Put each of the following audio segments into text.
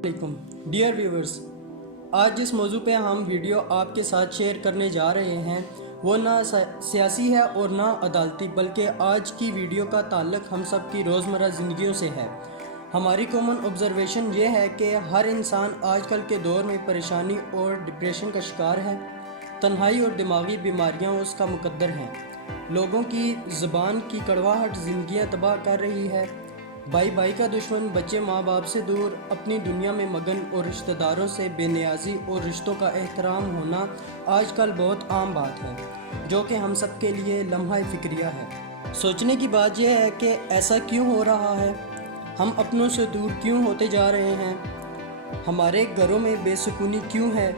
वालेकुम dear viewers, आज जिस मौजू पे हम वीडियो आपके साथ शेयर करने जा रहे हैं वो ना सियासी है और ना अदालती, बल्कि आज की वीडियो का ताल्लुक हम सब की रोज़मर्रा ज़िंदगियों से है। हमारी कॉमन ऑब्ज़र्वेशन ये है कि हर इंसान आजकल के दौर में परेशानी और डिप्रेशन का शिकार है। तन्हाई और दिमागी बीमारियां उसका मुकद्दर हैं। लोगों की ज़ुबान की कड़वाहट ज़िंदगियां तबाह कर रही है। भाई भाई का दुश्मन, बच्चे माँ बाप से दूर, अपनी दुनिया में मगन और रिश्तेदारों से बेनियाजी और रिश्तों का एहतराम होना आजकल बहुत आम बात है, जो कि हम सब के लिए लम्हा फिक्रिया है। सोचने की बात यह है कि ऐसा क्यों हो रहा है, हम अपनों से दूर क्यों होते जा रहे हैं, हमारे घरों में बेसुकूनी क्यों है,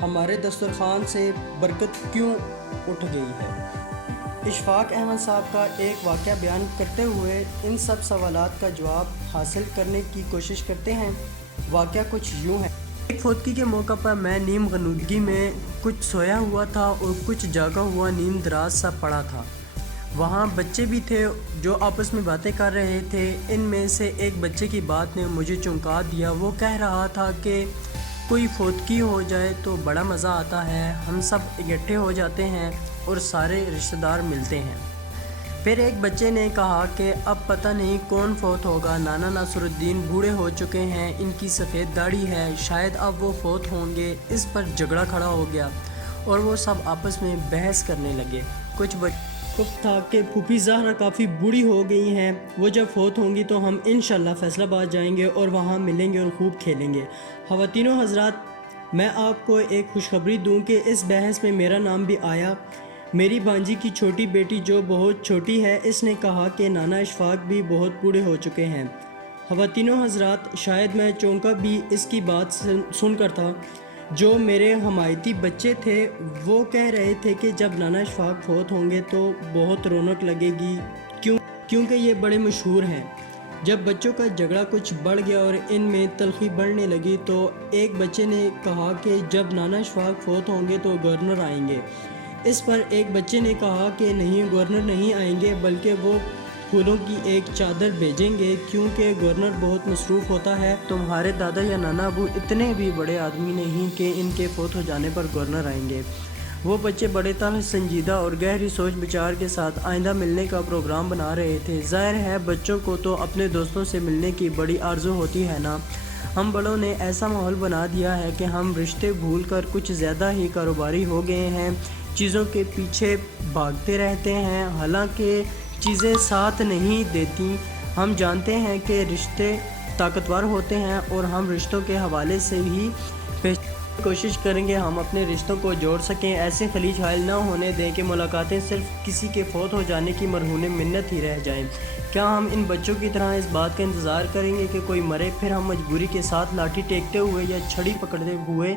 हमारे दस्तरखान से बरकत क्यों उठ गई है। इशफाक अहमद साहब का एक वाक़या बयान करते हुए इन सब सवालात का जवाब हासिल करने की कोशिश करते हैं। वाक़या कुछ यूँ है। एक फौतगी के मौका पर मैं नीम गनूदगी में कुछ सोया हुआ था और कुछ जागा हुआ नीम दराज सा पड़ा था। वहाँ बच्चे भी थे जो आपस में बातें कर रहे थे। इनमें से एक बच्चे की बात ने मुझे चौंका दिया। वो कह रहा था कि कोई फौतगी हो जाए तो बड़ा मज़ा आता है, हम सब इकट्ठे हो जाते हैं और सारे रिश्तेदार मिलते हैं। फिर एक बच्चे ने कहा कि अब पता नहीं कौन फौत होगा, नाना नासरुद्दीन बूढ़े हो चुके हैं, इनकी सफ़ेद दाढ़ी है, शायद अब वो फौत होंगे। इस पर झगड़ा खड़ा हो गया और वो सब आपस में बहस करने लगे। कुछ बच्चों था कि फूफी ज़हरा काफ़ी बूढ़ी हो गई हैं, वो जब फौत होंगी तो हम इंशाल्लाह फैसलाबाद जाएंगे और वहाँ मिलेंगे और खूब खेलेंगे। ख़वातीनो हज़रात, मैं आपको एक खुशखबरी दूँ कि इस बहस में मेरा नाम भी आया। मेरी भांजी की छोटी बेटी जो बहुत छोटी है, इसने कहा कि नाना इशफाक भी बहुत बूढ़े हो चुके हैं। ख़वातीनो हज़रात, शायद मैं चौंका भी इसकी बात सुनकर था। जो मेरे हमायती बच्चे थे वो कह रहे थे कि जब नाना इशफाक फौत होंगे तो बहुत रौनक लगेगी, क्योंकि ये बड़े मशहूर हैं। जब बच्चों का झगड़ा कुछ बढ़ गया और इनमें तलखी बढ़ने लगी तो एक बच्चे ने कहा कि जब नाना इशफाक फौत होंगे तो गवर्नर आएंगे। इस पर एक बच्चे ने कहा कि नहीं, गवर्नर नहीं आएंगे, बल्कि वो फूलों की एक चादर भेजेंगे, क्योंकि गवर्नर बहुत मसरूफ़ होता है। तुम्हारे दादा या नाना अबू इतने भी बड़े आदमी नहीं कि इनके फौत हो जाने पर गवर्नर आएंगे। वो बच्चे बड़े संजीदा और गहरी सोच विचार के साथ आइंदा मिलने का प्रोग्राम बना रहे थे। ज़ाहिर है बच्चों को तो अपने दोस्तों से मिलने की बड़ी आरज़ू होती है ना। हम बड़ों ने ऐसा माहौल बना दिया है कि हम रिश्ते भूलकर कुछ ज़्यादा ही कारोबारी हो गए हैं, चीज़ों के पीछे भागते रहते हैं, हालांकि चीज़ें साथ नहीं देती। हम जानते हैं कि रिश्ते ताकतवर होते हैं और हम रिश्तों के हवाले से ही कोशिश करेंगे हम अपने रिश्तों को जोड़ सकें। ऐसे खलीज हायल ना होने दें कि मुलाकातें सिर्फ किसी के फौत हो जाने की मरहून मिन्नत ही रह जाएं। क्या हम इन बच्चों की तरह इस बात का इंतज़ार करेंगे कि कोई मरे, फिर हम मजबूरी के साथ लाठी टेकते हुए या छड़ी पकड़ते हुए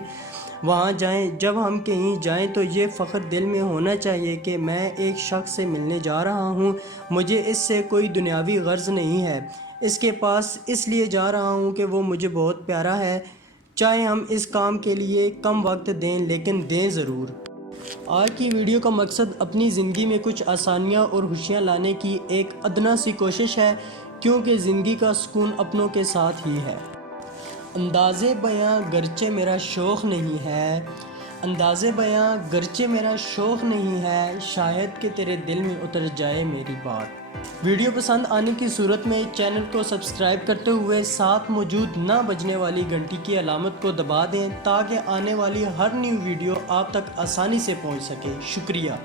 वहाँ जाएं? जब हम कहीं जाएं तो ये फ़ख्र दिल में होना चाहिए कि मैं एक शख्स से मिलने जा रहा हूँ, मुझे इससे कोई दुनियावी गर्ज नहीं है, इसके पास इसलिए जा रहा हूँ कि वो मुझे बहुत प्यारा है। चाहे हम इस काम के लिए कम वक्त दें, लेकिन दें ज़रूर। आज की वीडियो का मकसद अपनी ज़िंदगी में कुछ आसानियाँ और खुशियाँ लाने की एक अदना सी कोशिश है, क्योंकि ज़िंदगी का सुकून अपनों के साथ ही है। अंदाज़े बयां गरचे मेरा शौक़ नहीं है, अंदाज़े बयां गरचे मेरा शौक़ नहीं है, शायद कि तेरे दिल में उतर जाए मेरी बात। वीडियो पसंद आने की सूरत में चैनल को सब्सक्राइब करते हुए साथ मौजूद ना बजने वाली घंटी की अलामत को दबा दें, ताकि आने वाली हर न्यू वीडियो आप तक आसानी से पहुंच सके। शुक्रिया।